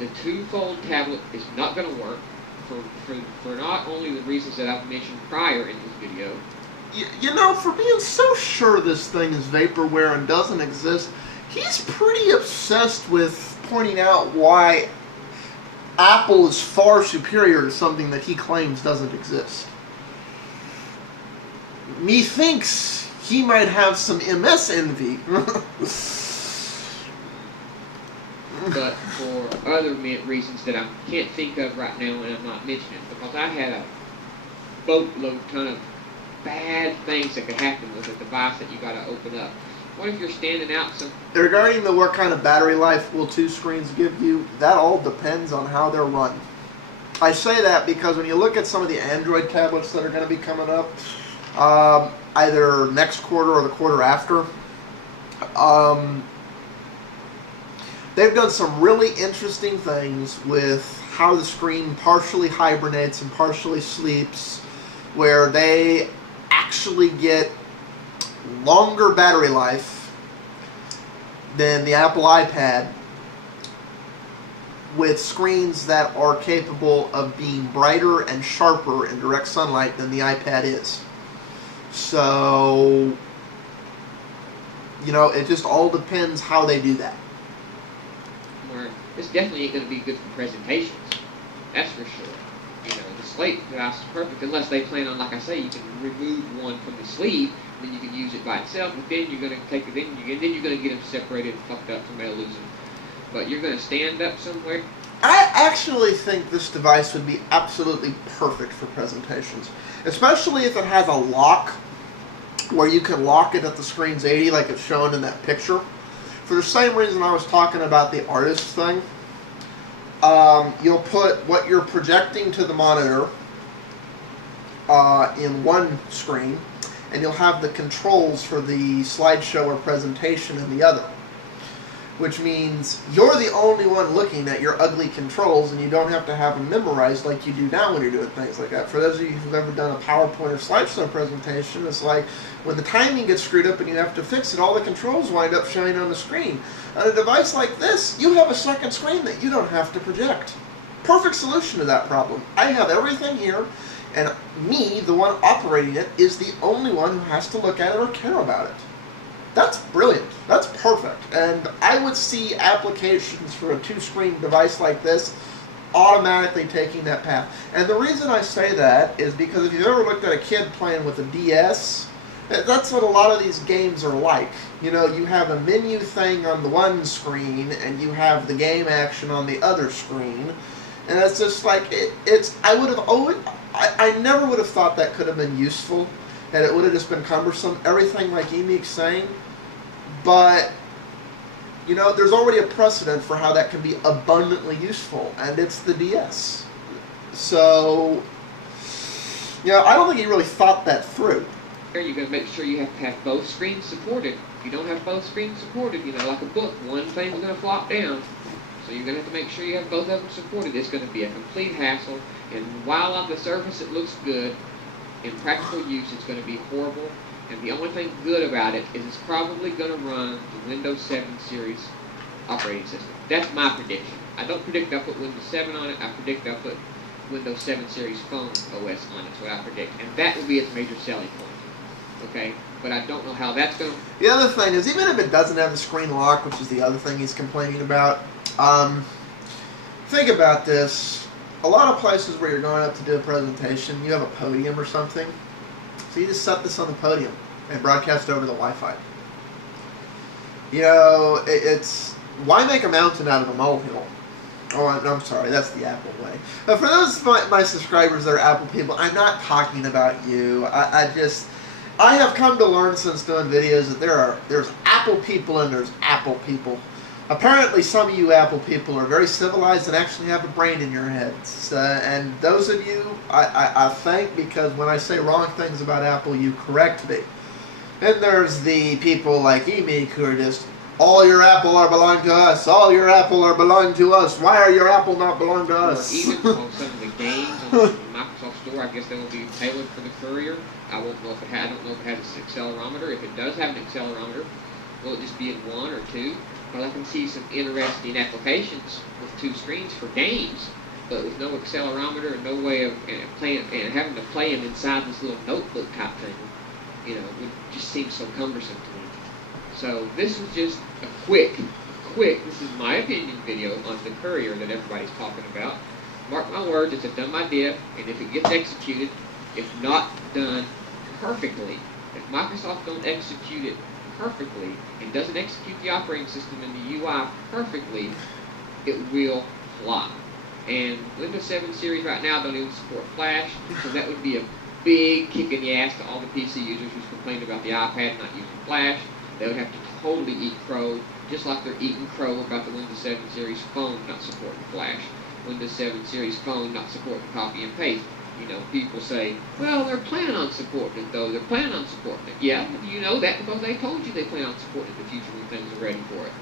the two-fold tablet is not going to work for not only the reasons that I've mentioned prior in this video. You know, for being so sure this thing is vaporware and doesn't exist, he's pretty obsessed with pointing out why Apple is far superior to something that he claims doesn't exist. Methinks he might have some MS envy. But for other reasons that I can't think of right now and I'm not mentioning, because I had a boatload ton of bad things that could happen with a device that you got to open up. What if you're standing out some... Regarding the what kind of battery life will two screens give you, that all depends on how they're run. I say that because when you look at some of the Android tablets that are going to be coming up, either next quarter or the quarter after, they've done some really interesting things with how the screen partially hibernates and partially sleeps, where they actually get longer battery life than the Apple iPad, with screens that are capable of being brighter and sharper in direct sunlight than the iPad is. So, you know, it just all depends how they do that. This definitely ain't going to be good for presentations. That's for sure. You know, the slate device is perfect unless they plan on, like I say, you can remove one from the sleeve, then you can use it by itself, but then you're going to take it in, then you're going to get them separated and fucked up, somebody will lose them. But you're going to stand up somewhere. I actually think this device would be absolutely perfect for presentations, especially if it has a lock where you can lock it at the screen's 80 like it's shown in that picture. For the same reason I was talking about the artist thing, you'll put what you're projecting to the monitor in one screen, and you'll have the controls for the slideshow or presentation in the other. Which means you're the only one looking at your ugly controls, and you don't have to have them memorized like you do now when you're doing things like that. For those of you who've ever done a PowerPoint or slideshow presentation, it's like when the timing gets screwed up and you have to fix it, all the controls wind up showing on the screen. On a device like this, you have a second screen that you don't have to project. Perfect solution to that problem. I have everything here, and me, the one operating it, is the only one who has to look at it or care about it. That's brilliant. That's perfect. And I would see applications for a two-screen device like this automatically taking that path. And the reason I say that is because if you've ever looked at a kid playing with a DS, that's what a lot of these games are like. You know, you have a menu thing on the one screen and you have the game action on the other screen. And it's just like, I never would have thought that could have been useful. And it would have just been cumbersome, everything like Emeek's saying. But, you know, there's already a precedent for how that can be abundantly useful, and it's the DS. So, you know, I don't think he really thought that through. You're going to make sure you have to have both screens supported. If you don't have both screens supported, you know, like a book, one thing's going to flop down. So you're going to have to make sure you have both of them supported. It's going to be a complete hassle, and while on the surface it looks good, in practical use, it's going to be horrible, and the only thing good about it is it's probably going to run the Windows 7 series operating system. That's my prediction. I don't predict I'll put Windows 7 on it. I predict I'll put Windows 7 series phone OS on it. That's what I predict, and that will be its major selling point. Okay? But I don't know how that's going to... The other thing is, even if it doesn't have the screen lock, which is the other thing he's complaining about, think about this. A lot of places where you're going up to do a presentation, you have a podium or something. So you just set this on the podium and broadcast over the Wi-Fi. You know, it's... Why make a mountain out of a molehill? Oh, I'm sorry, that's the Apple way. But for those of my subscribers that are Apple people, I'm not talking about you. I have come to learn since doing videos that there's Apple people and there's Apple people. Apparently, some of you Apple people are very civilized and actually have a brain in your heads. And those of you, I thank, because when I say wrong things about Apple, you correct me. Then there's the people like Emeek who are just, all your Apple are belong to us. All your Apple are belong to us. Why are your Apple not belong to us? Or even on some of the games on the Microsoft Store, I guess they will be tailored for the Courier. I don't know if it has an accelerometer. If it does have an accelerometer, will it just be in 1 or 2? Well, I can see some interesting applications with 2 screens for games, but with no accelerometer and no way of playing and having to play them inside this little notebook type thing, you know, would just seem so cumbersome to me. So this was just a quick, this is my opinion video on the Courier that everybody's talking about. Mark my words, it's a dumb idea, and if it gets executed, if not done perfectly, if Microsoft don't execute it perfectly and doesn't execute the operating system and the UI perfectly, it will flop. And Windows 7 series right now don't even support Flash, so that would be a big kick in the ass to all the PC users who's complained about the iPad not using Flash. They would have to totally eat crow, just like they're eating crow about the Windows 7 series phone not supporting Flash. Windows 7 series phone not supporting copy and paste. You know, people say, well, they're planning on supporting it, though. They're planning on supporting it. Yeah, but you know that because they told you they plan on supporting it in the future when things are ready for it.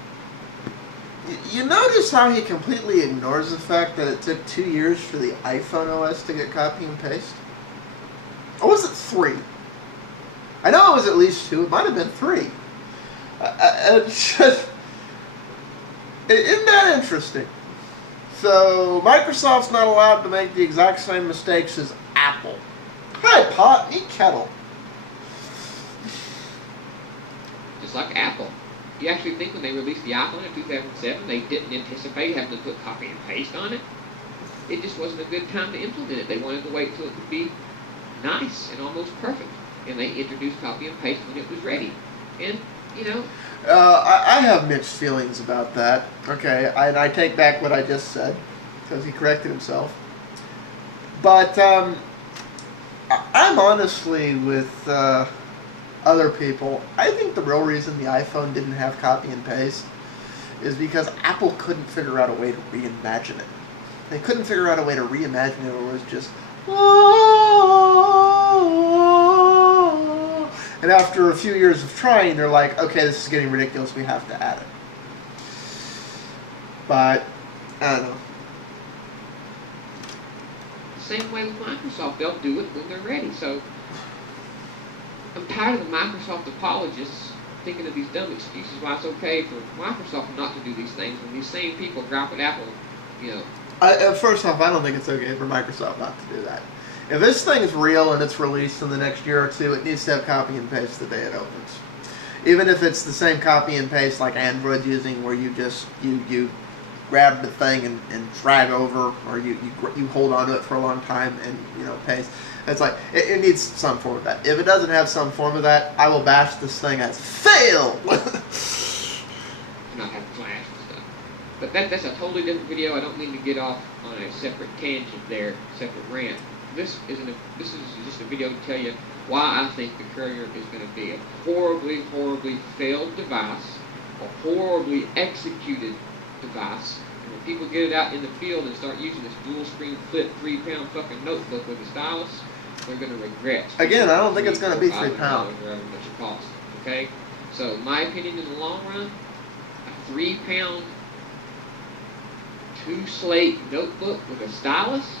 You notice how he completely ignores the fact that it took 2 years for the iPhone OS to get copy and paste? Or was it 3? I know it was at least 2. It might have been 3. It's just, isn't that interesting? So, Microsoft's not allowed to make the exact same mistakes as Apple. Hi, pot, eat kettle. Just like Apple. You actually think when they released the iPhone in 2007, they didn't anticipate having to put copy and paste on it? It just wasn't a good time to implement it. They wanted to wait till it would be nice and almost perfect. And they introduced copy and paste when it was ready. And, you know... I have mixed feelings about that. Okay, I take back what I just said, because he corrected himself. But I'm honestly with other people. I think the real reason the iPhone didn't have copy and paste is because Apple couldn't figure out a way to reimagine it. They couldn't figure out a way to reimagine it, or it was just... And after a few years of trying, they're like, okay, this is getting ridiculous, we have to add it. But, I don't know. The same way with Microsoft, they'll do it when they're ready. So, I'm tired of the Microsoft apologists thinking of these dumb excuses why it's okay for Microsoft not to do these things when these same people gripe at Apple, you know. First off, I don't think it's okay for Microsoft not to do that. If this thing is real and it's released in the next year or 2, it needs to have copy and paste the day it opens. Even if it's the same copy and paste like Android's using, where you just you grab the thing and drag over, or you hold on to it for a long time and paste. It's like it needs some form of that. If it doesn't have some form of that, I will bash this thing as failed. Not have Flash and stuff. But that's a totally different video. I don't mean to get off on a separate tangent there, separate rant. This is just a video to tell you why I think the Courier is going to be a horribly, horribly failed device, a horribly executed device. And when people get it out in the field and start using this dual screen flip 3-pound fucking notebook with a stylus, they're going to regret. Again, I don't think it's going to be 3 pounds. However much it costs. Okay? So my opinion in the long run, a 3-pound 2-slate notebook with a stylus.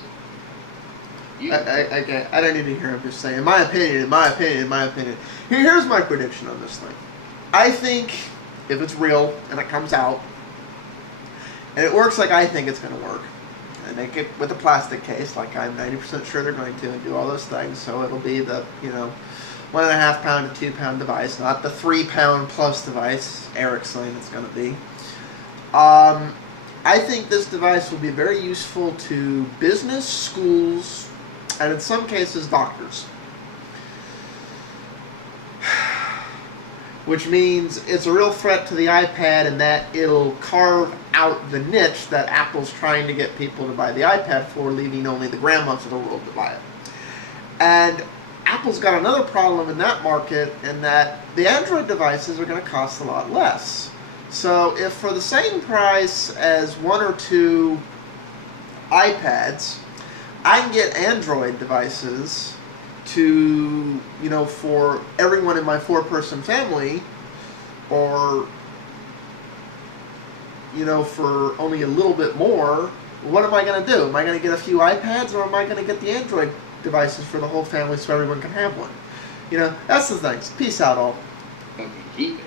I don't need to hear him just saying, in my opinion. Here's my prediction on this thing. I think if it's real and it comes out, and it works like I think it's going to work, and make it with a plastic case, like I'm 90% sure they're going to, and do all those things, so it'll be the, 1.5 pound to 2 pound device, not the 3 pound plus device Eric's saying it's going to be. I think this device will be very useful to business, schools, and in some cases, doctors. Which means it's a real threat to the iPad in that it'll carve out the niche that Apple's trying to get people to buy the iPad for, leaving only the grandmas of the world to buy it. And Apple's got another problem in that market, in that the Android devices are going to cost a lot less. So if for the same price as 1 or 2 iPads, I can get Android devices to, for everyone in my 4-person family, or, for only a little bit more, what am I going to do? Am I going to get a few iPads, or am I going to get the Android devices for the whole family so everyone can have one? That's the thing. Peace out, all. Keep it.